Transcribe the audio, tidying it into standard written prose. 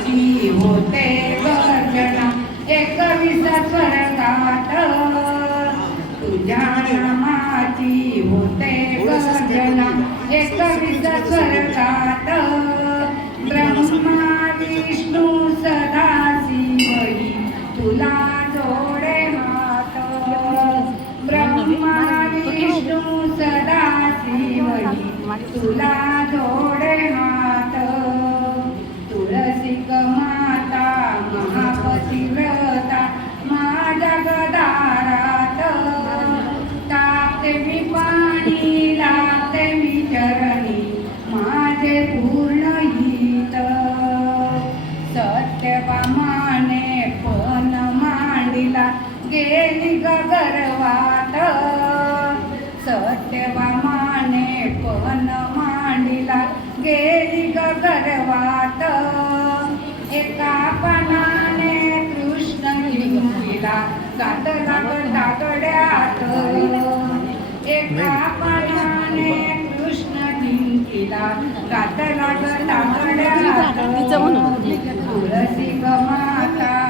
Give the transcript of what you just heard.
नामाची होते गर्जना, 21 स्वर्गात तुझ्या नामाची होते गर्जना, 21 स्वर्गात ब्रह्मा विष्णू सदा शिवई तुला जोडे हात, ब्रह्मा विष्णू सदा शिवई तुला जोडे हात, तुळसिक माता महापतिव्रता माझ्या गदारात, टाकते मी पाणी लागते मी चरणी माझे पूर्ण हित, सत्यभामाने पण मांडिला गेली गर्वात, सत्यभामाने पण मांडिला गेली गर्वात, एका पानाने कृष्ण लिंगीला घातला दागड्यात, एका पानाने कृष्ण लिंगीला घातला दागड्यात, तुळसी माता